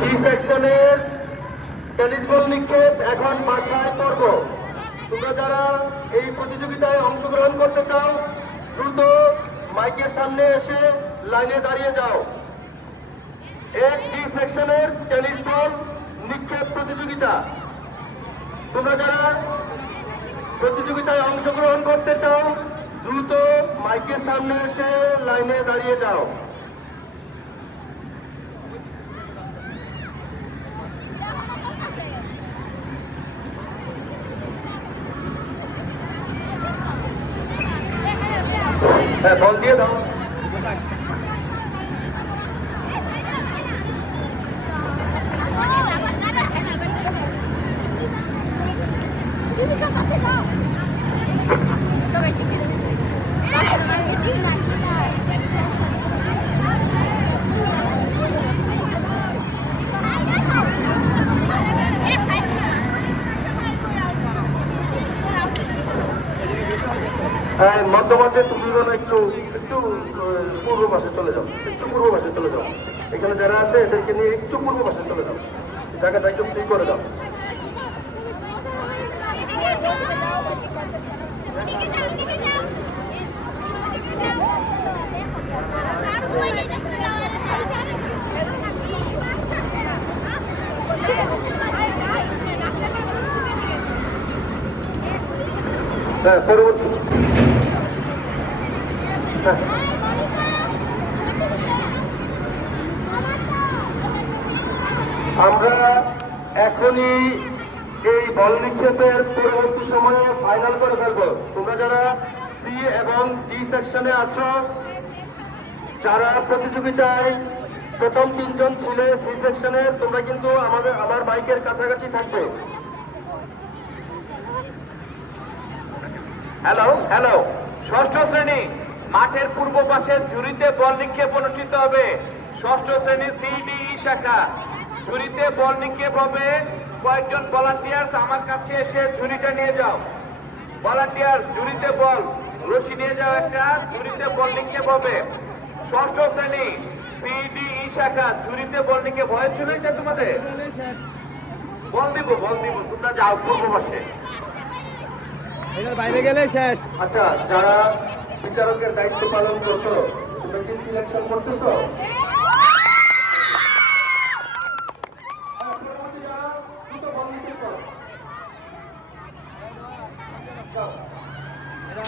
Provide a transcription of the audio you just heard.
D সেকশনের tennis ball নিক্ষেপ এখন মাথায় পর্ব। তোমরা যারা এই প্রতিযোগিতায় অংশগ্রহণ করতে চাও দ্রুত মাইকের সামনে এসে লাইনে দাঁড়িয়ে যাও। এক ডি সেকশনের টেনিস বল নিক্ষেপ প্রতিযোগিতা। তোমরা যারা প্রতিযোগিতায় অংশগ্রহণ করতে চাও দ্রুত মাইকের সামনে এসে লাইনে দাঁড়িয়ে যাও। হ্যাঁ, বল দিয়ে দাও। মধ্যে মধ্যে তুমি একটু একটু পূর্ব পাশে চলে যাও, একটু পূর্ব পাশে চলে যাও। এখানে যারা আছে এদেরকে নিয়ে একটু পূর্ব পাশে চলে যাও, জায়গাটা একটু ফ্রি করে দাও। হ্যাঁ, পরবর্তী আমরা এখনই এই বল নিক্ষেপের পরবর্তী সময়ে ফাইনাল করে ফেলবো। তোমরা যারা সি এবং ডি সেকশনে আছো, যারা প্রতিযোগিতায় প্রথম 3 জন ছিলে সি সেকশনের, তোমরা কিন্তু আমার বাইকের কাছাকাছি থাকবে। হ্যালো হ্যালো, ষষ্ঠ শ্রেণী মাঠের পূর্ব পাশে ঝুড়িতে বল নিক্ষেপ অনুষ্ঠিত হবে। ষষ্ঠ শ্রেণী সিডিই শাখা ঝুড়িতে বল নিক্ষেপ হবে। কয়েকজন ভলান্টিয়ার্স আমার কাছে এসে ঝুড়িটা নিয়ে যাও। ভলান্টিয়ার্স, ঝুড়িতে বল, রশি নিয়ে যাও একটা, ঝুড়িতে বল নিক্ষেপ হবে। ষষ্ঠ শ্রেণী সিডিই শাখা ঝুড়িতে বল নিক্ষেপ হয়েছিল। এটা তোমাদের বল দিব, তোমরা যাও পূর্ব পাশে। বাইরে গেলে শেষ। আচ্ছা, যারা বিচারকের দায়িত্ব পালন করছো তোমরা কি সিলেকশন করতেছো? এটা